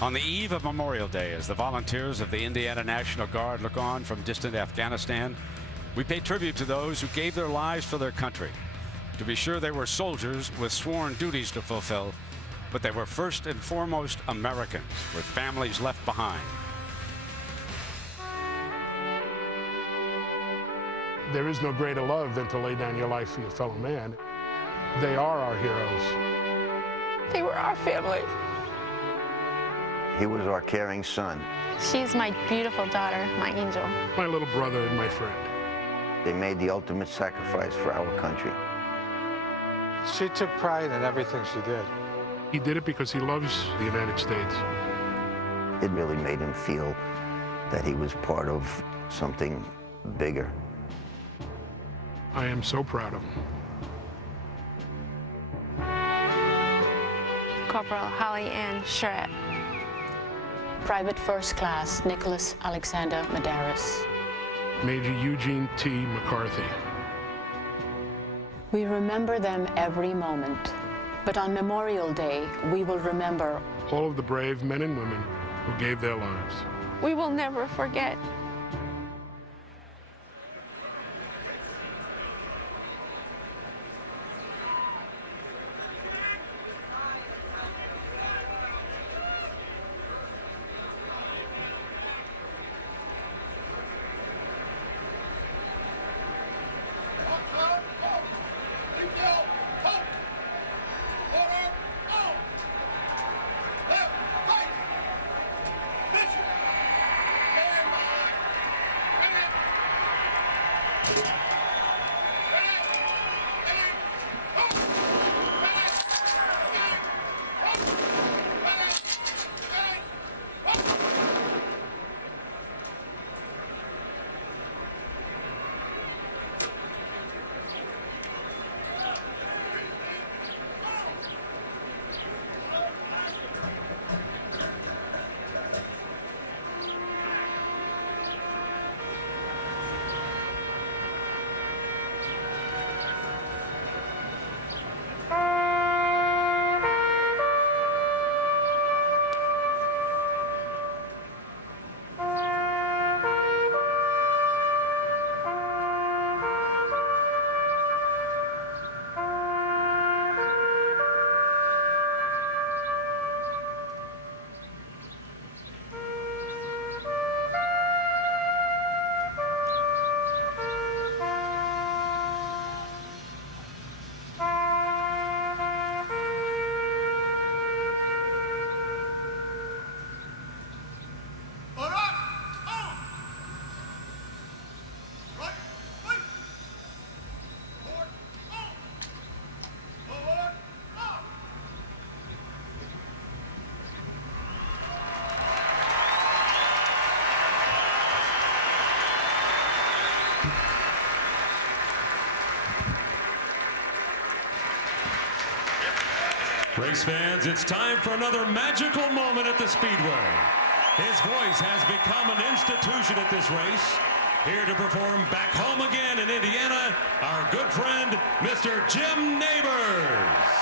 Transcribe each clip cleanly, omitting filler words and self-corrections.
On the eve of Memorial Day, as the volunteers of the Indiana National Guard look on from distant Afghanistan, we pay tribute to those who gave their lives for their country. To be sure, they were soldiers with sworn duties to fulfill, but they were first and foremost Americans with families left behind. There is no greater love than to lay down your life for your fellow man. They are our heroes. They were our family. He was our caring son. She's my beautiful daughter, my angel. My little brother and my friend. They made the ultimate sacrifice for our country. She took pride in everything she did. He did it because he loves the United States. It really made him feel that he was part of something bigger. I am so proud of him. Corporal Holly Ann Charette. Private First Class Nicholas Alexander Medeiros. Major Eugene T. McCarthy. We remember them every moment, but on Memorial Day, we will remember all of the brave men and women who gave their lives. We will never forget. Race fans, it's time for another magical moment at the Speedway. His voice has become an institution at this race. Here to perform back home again in Indiana, our good friend, Mr. Jim Neighbors.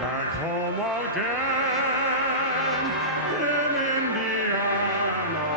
Back home again in Indiana,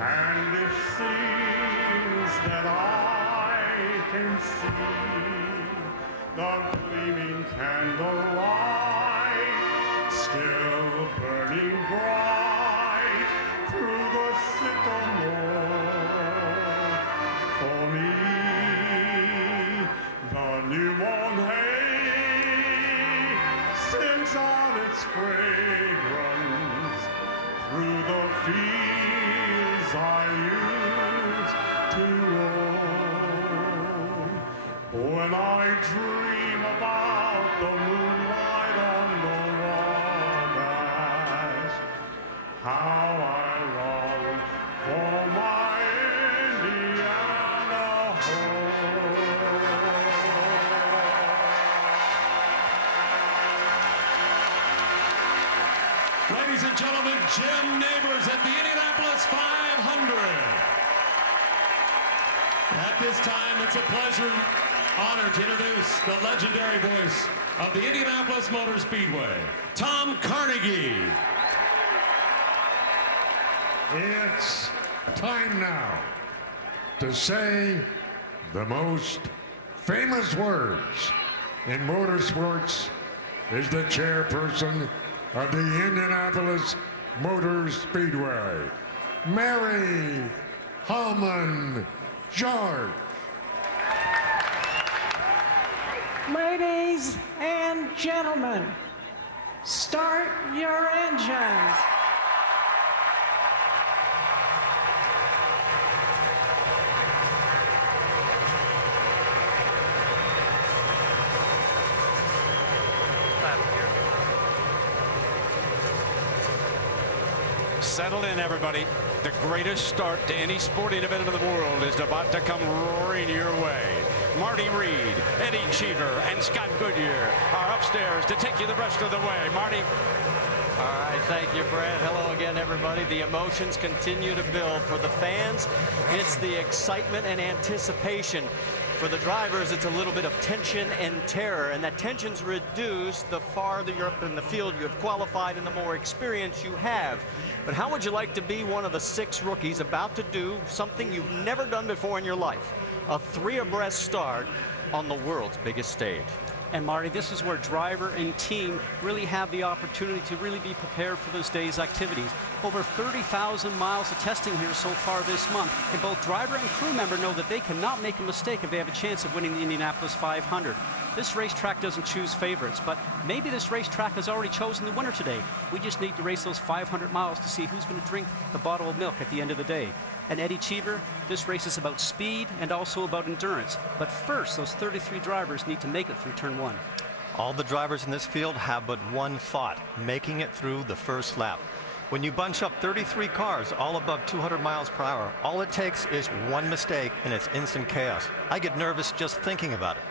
and it seems that I can see the gleaming candlelight still burning bright through the sycamore. For me, the newborn sends out its fragrance through the fields I used to roam. When I dream about the moonlight on the waters, how I long for my Indiana home. Ladies and gentlemen, Jim Neighbors at the Indianapolis 500. At this time, it's a pleasure and honor to introduce the legendary voice of the Indianapolis Motor Speedway, Tom Carnegie. It's time now to say the most famous words in motorsports is the chairperson of the Indianapolis Motor Speedway, Mary Hallman George. Ladies and gentlemen, start your engines. Settle in, everybody. The greatest start to any sporting event in the world is about to come roaring your way. Marty Reed, Eddie Cheever, and Scott Goodyear are upstairs to take you the rest of the way. Marty. All right, thank you, Brad. Hello again, everybody. The emotions continue to build. For the fans, it's the excitement and anticipation. For the drivers, it's a little bit of tension and terror, and that tension's reduced the farther you're up in the field you have qualified and the more experience you have. But how would you like to be one of the 6 rookies about to do something you've never done before in your life? A 3-abreast start on the world's biggest stage. And Marty, this is where driver and team really have the opportunity to really be prepared for this day's activities. Over 30,000 miles of testing here so far this month, and both driver and crew member know that they cannot make a mistake if they have a chance of winning the Indianapolis 500. This racetrack doesn't choose favorites, but maybe this racetrack has already chosen the winner today. We just need to race those 500 miles to see who's going to drink the bottle of milk at the end of the day. And Eddie Cheever, this race is about speed and also about endurance. But first, those 33 drivers need to make it through turn 1. All the drivers in this field have but one thought: making it through the first lap. When you bunch up 33 cars all above 200 miles per hour, all it takes is one mistake and it's instant chaos. I get nervous just thinking about it.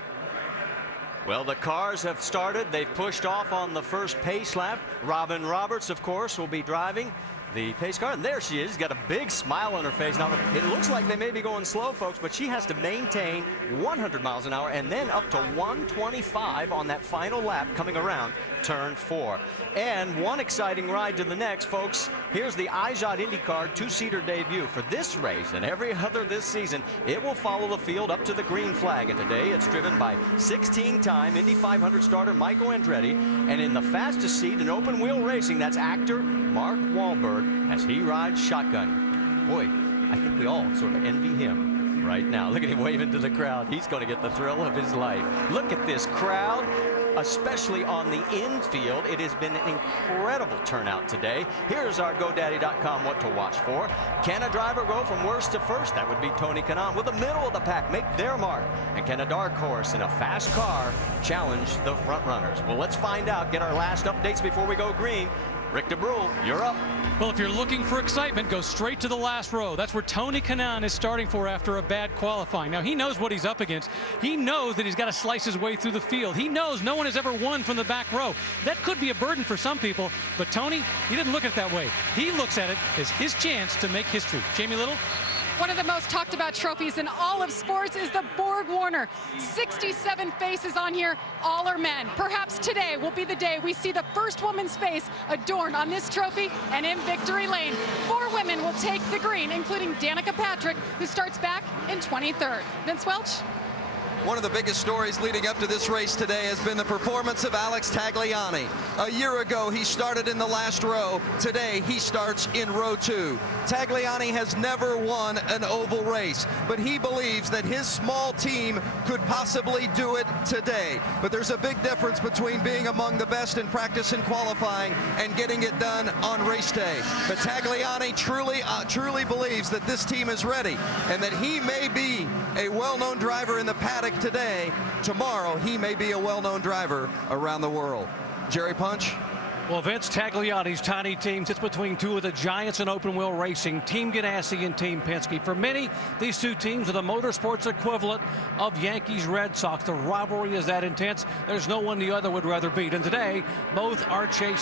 Well, the cars have started. They've pushed off on the first pace lap. Robin Roberts, of course, will be driving the pace car, and there she is, got a big smile on her face. Now, it looks like they may be going slow, folks, but she has to maintain 100 miles an hour and then up to 125 on that final lap coming around turn 4. And one exciting ride to the next, folks. Here's the IZOD IndyCar 2-seater debut. For this race and every other this season, it will follow the field up to the green flag. And today it's driven by 16-time Indy 500 starter Michael Andretti. And in the fastest seat in open wheel racing, that's actor Mark Wahlberg as he rides shotgun. Boy, I think we all sort of envy him right now. Look at him waving to the crowd. He's going to get the thrill of his life. Look at this crowd, especially on the infield. It has been an incredible turnout today. Here's our GoDaddy.com what to watch for. Can a driver go from worst to first? That would be Tony Kanaan. Will the middle of the pack make their mark? And can a dark horse in a fast car challenge the front runners? Well, let's find out. Get our last updates before we go green. Rick DeBrule, you're up. Well, if you're looking for excitement, go straight to the last row. That's where Tony Kanaan is starting for after a bad qualifying. Now, he knows what he's up against. He knows that he's got to slice his way through the field. He knows no one has ever won from the back row. That could be a burden for some people, but Tony, he didn't look at it that way. He looks at it as his chance to make history. Jamie Little? One of the most talked about trophies in all of sports is the Borg Warner. 67 faces on here, all are men. Perhaps today will be the day we see the first woman's face adorned on this trophy and in victory lane. 4 women will take the green, including Danica Patrick, who starts back in 23rd. Vince Welch? One of the biggest stories leading up to this race today has been the performance of Alex Tagliani. A year ago, he started in the last row. Today, he starts in row 2. Tagliani has never won an oval race, but he believes that his small team could possibly do it today. But there's a big difference between being among the best in practice and qualifying and getting it done on race day. But Tagliani truly believes that this team is ready and that he may be a well-known driver in the paddock today. Tomorrow, he may be a well-known driver around the world. Jerry Punch? Well, Vince, Tagliani's tiny team sits between 2 of the giants in open wheel racing, Team Ganassi and Team Penske. For many, these 2 teams are the motorsports equivalent of Yankees Red Sox. The rivalry is that intense. There's no one the other would rather beat. And today, both are chasing